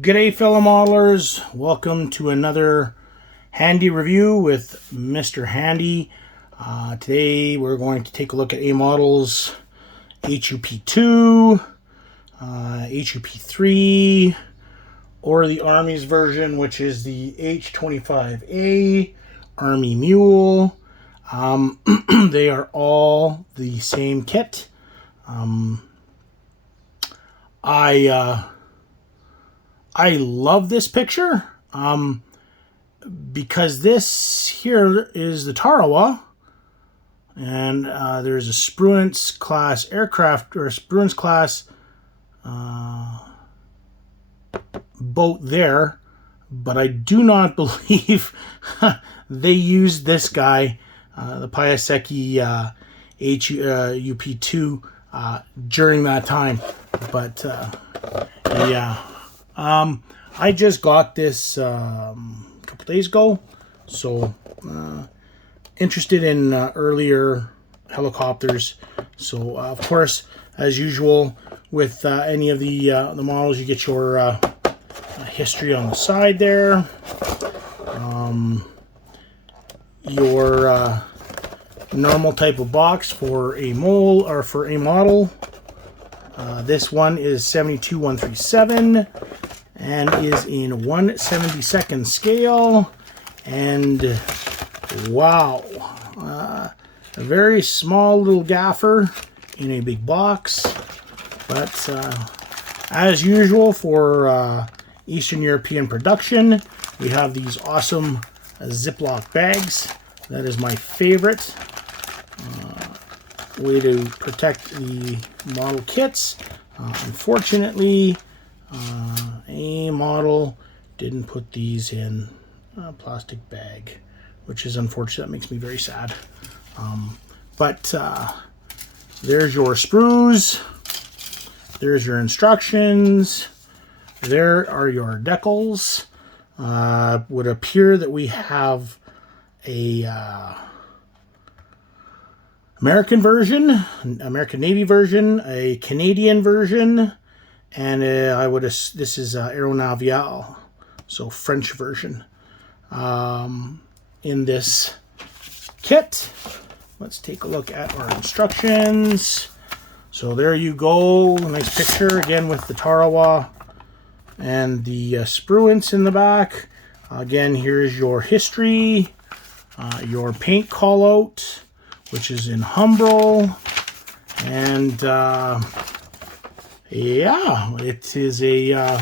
G'day fellow modelers, welcome to another handy review with Mr. Handy. Today we're going to take a look at AModel's HUP-2, HUP-3, or the Army's version, which is the H25A Army Mule. They are all the same kit. I love this picture because this here is the Tarawa, and there's a Sprues class aircraft, or a Sprues class boat there, but I do not believe they used this guy, the Piasecki HUP-2, during that time. But yeah. I just got this a couple days ago, so interested in earlier helicopters. So of course, as usual with any of the models, you get your history on the side there, your normal type of box for a mold or for a model. This one is 72137 and is in 1/72nd scale, and wow, a very small little gaffer in a big box. But as usual for Eastern European production, we have these awesome Ziploc bags. That is my favorite way to protect the model kits. Unfortunately, AModel didn't put these in a plastic bag, which is unfortunate. That makes me very sad. But there's your sprues. There's your instructions. There are your decals. Would appear that we have a American version, American Navy version, a Canadian version, and this is Aeronavial, so French version. In this kit, let's take a look at our instructions. So there you go, nice picture again with the Tarawa and the Sprues in the back. Again, here's your history, your paint call out, which is in Humbrol, and yeah, it is a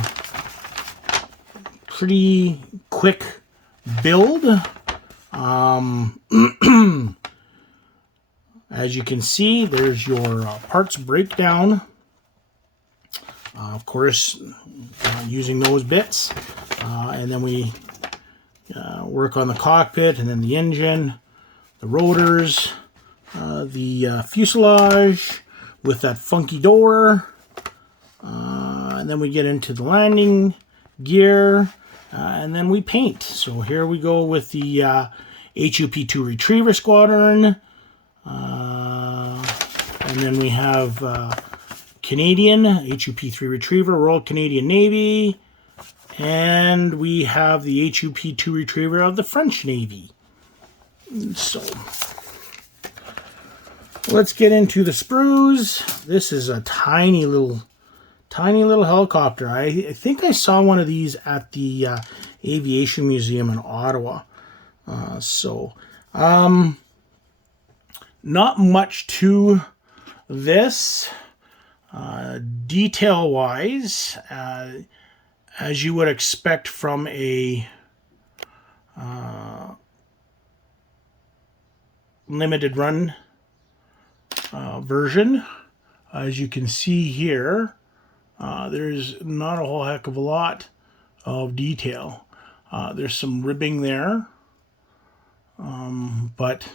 pretty quick build. As you can see, there's your parts breakdown. Of course, using those bits, and then we work on the cockpit, and then the engine, the rotors, the fuselage with that funky door, and then we get into the landing gear, and then we paint. So here we go with the HUP-2 Retriever Squadron, and then we have Canadian HUP-3 Retriever, Royal Canadian Navy, and we have the HUP-2 Retriever of the French Navy. So let's get into the sprues. This is a tiny little helicopter. I think I saw one of these at the Aviation Museum in Ottawa. Not much to this detail-wise, as you would expect from a limited run version. As you can see here, there's not a whole heck of a lot of detail. There's some ribbing there, but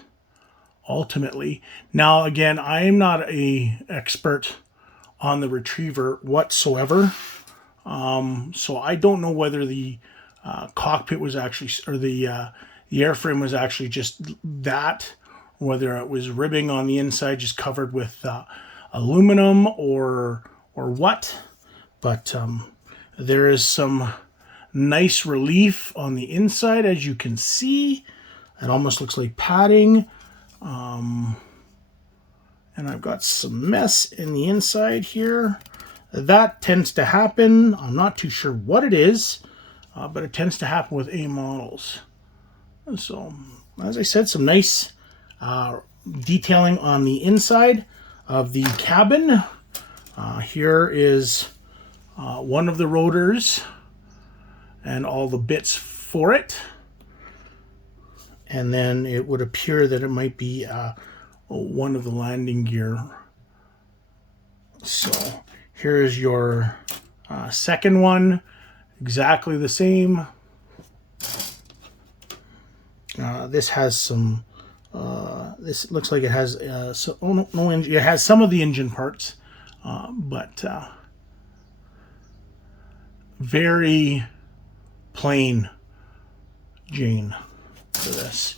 ultimately, now again, I am not an expert on the Retriever whatsoever, so I don't know whether the cockpit was actually, or the airframe was actually just that, whether it was ribbing on the inside just covered with aluminum or what. But There is some nice relief on the inside, as you can see. It almost looks like padding. And I've got some mess in the inside here. That tends to happen. I'm not too sure what it is, but it tends to happen with A models. So, as I said, some nice detailing on the inside of the cabin. Here is one of the rotors and all the bits for it. And then it would appear that it might be one of the landing gear. So here's your second one, exactly the same. This has some, this looks like it has, no engine. It has some of the engine parts, but very plain Jane for this.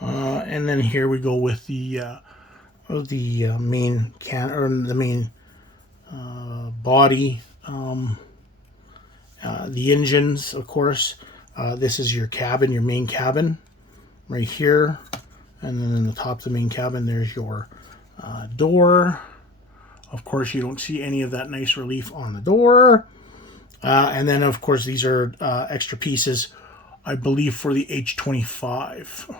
And then here we go with the main the main body, the engines, of course. This is your cabin, your main cabin, right here, and then in the top of the main cabin, there's your door. Of course, you don't see any of that nice relief on the door. And then, of course, these are extra pieces, I believe, for the H25.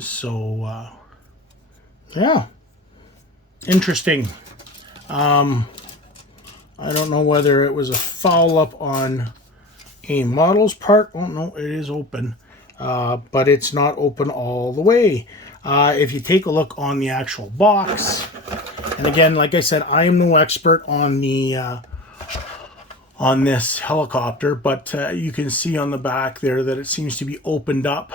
So, yeah, interesting. I don't know whether it was a foul up on AModel's part. Oh, no, it is open, but it's not open all the way. If you take a look on the actual box, and again, like I said, I am no expert on the on this helicopter, but you can see on the back there that it seems to be opened up.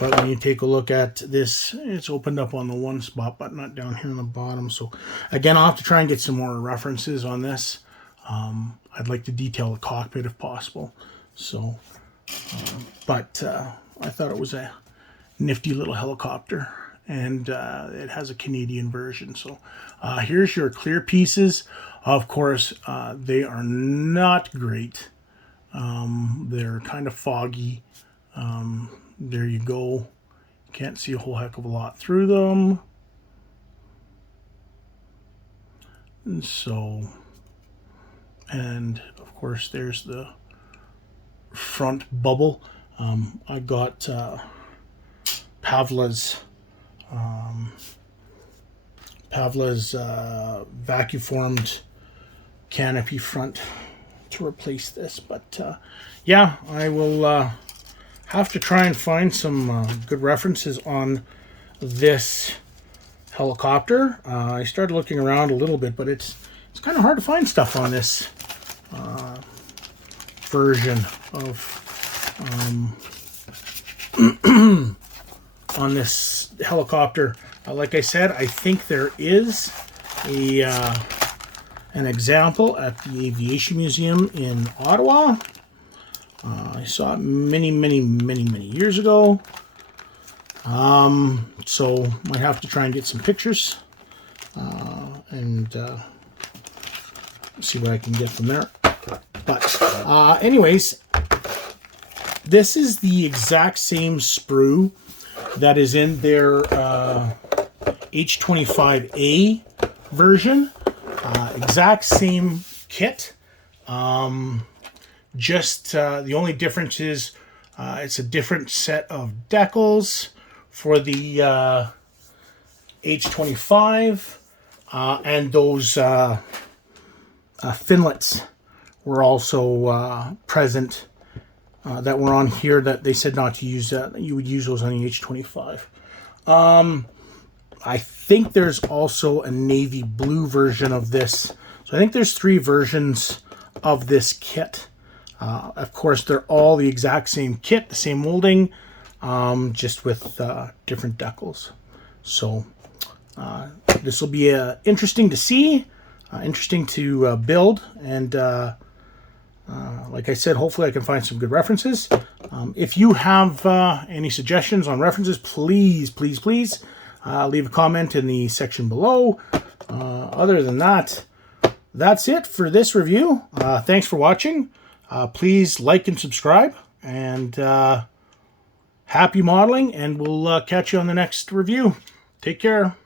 But when you take a look at this, it's opened up on the one spot, but not down here on the bottom. So again, I'll have to try and get some more references on this. I'd like to detail the cockpit if possible. So, but I thought it was a nifty little helicopter, and it has a Canadian version. So here's your clear pieces. Of course, they are not great. They're kind of foggy. There you go. Can't see a whole heck of a lot through them. And so, and of course, there's the front bubble. I got Pavla's vacuum formed canopy front to replace this, but yeah, I will have to try and find some good references on this helicopter. I started looking around a little bit, but it's kind of hard to find stuff on this version of on this helicopter. Like I said, I think there is an example at the Aviation Museum in Ottawa. I saw it many years ago. So might have to try and get some pictures and see what I can get from there. But anyways, this is the exact same sprue that is in their H25A version. Exact same kit. Just the only difference is it's a different set of decals for the H25, and those finlets were also present that were on here that they said not to use. That you would use those on the H25. I think there's also a navy blue version of this. So I think there's 3 versions of this kit. Of course, they're all the exact same kit, the same molding, just with different decals. So this will be interesting to see, interesting to build, and like I said, hopefully I can find some good references. If you have any suggestions on references, please leave a comment in the section below. Other than that, that's it for this review. Thanks for watching. Please like and subscribe, and happy modeling, and we'll catch you on the next review. Take care.